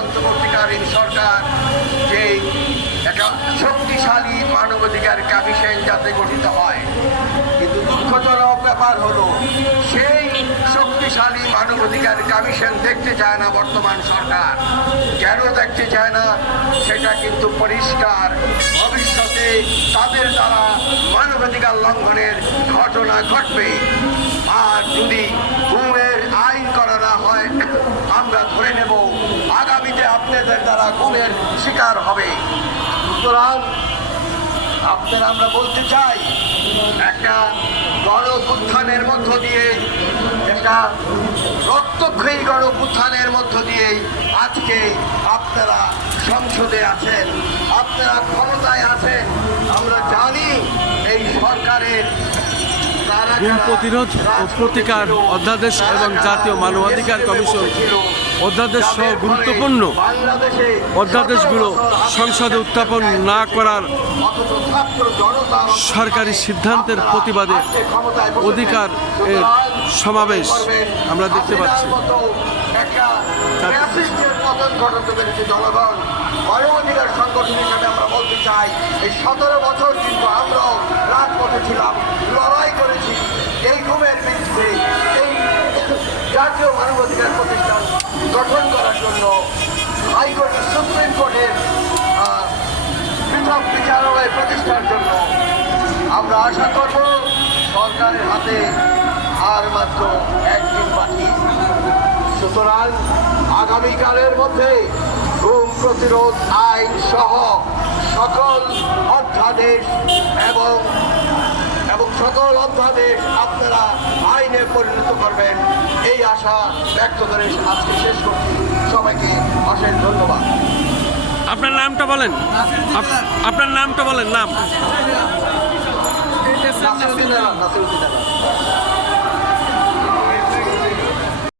অন্তর্বর্তীকালীন সরকার যে একটা শক্তিশালী মানবাধিকার কমিশন যাতে গঠিত হয়, কিন্তু দুঃখজনক ব্যাপার হলো সেই শক্তিশালী মানবাধিকার কমিশন দেখতে চায় না বর্তমান সরকার। কেন দেখতে চায় না সেটা কিন্তু পরিষ্কার। ভবিষ্যতে তাদের দ্বারা মানবাধিকার লঙ্ঘনের ঘটনা ঘটবে, আর যদি গুমের আইন করা না হয় আমরা ধরে নেব আগামীতে আপনাদের দ্বারা গুমের শিকার হবে। সুতরাং আপনারা আমরা বলতে চাই, একটা গণ-অভ্যুত্থানের মধ্য দিয়ে, একটা রক্তক্ষয়ী গণ-অভ্যুত্থানের মধ্য দিয়েই আজকে আপনারা সংসদে আছেন, আপনারা ক্ষমতায় আছেন। আমরা জানি এই সরকারের গুম প্রতিরোধ ও প্রতিকার অধ্যাদেশ এবং জাতীয় মানবাধিকার কমিশন অধ্যাদেশ সহ গুরুত্বপূর্ণ অধ্যাদেশগুলো সংসদে উত্থাপন না করার সরকারি সিদ্ধান্তের প্রতিবাদে অধিকার এর সমাবেশ আমরা দেখতে পাচ্ছি। জনগণ মানবাধিকার সংগঠন হিসাবে আমরা বলতে চাই, এই 17 বছর কিন্তু আমরাও রাজপথে ছিলাম, লড়াই করেছি এই গুমের বিরুদ্ধে। এই জাতীয় মানবাধিকার প্রতিষ্ঠান গঠন করার জন্য হাইকোর্ট, সুপ্রিম কোর্টের পৃথক বিচারালয় প্রতিষ্ঠার জন্য আমরা আশা করব সরকারের হাতে আর মাত্র একদিন বাকি। সুতরাং আগামীকালের মধ্যে গুম প্রতিরোধ আইন সহ সকল অধ্যাদেশ এবং সকল অধ্যাদেশ আপনারা আইনে পরিণত করবেন, এই আশা ব্যক্ত করে আজকে শেষ করছি। সবাইকে অশেষ ধন্যবাদ। আপনার নামটা বলেন, আপনার নামটা বলেন। নাম নাসিরউদ্দিন।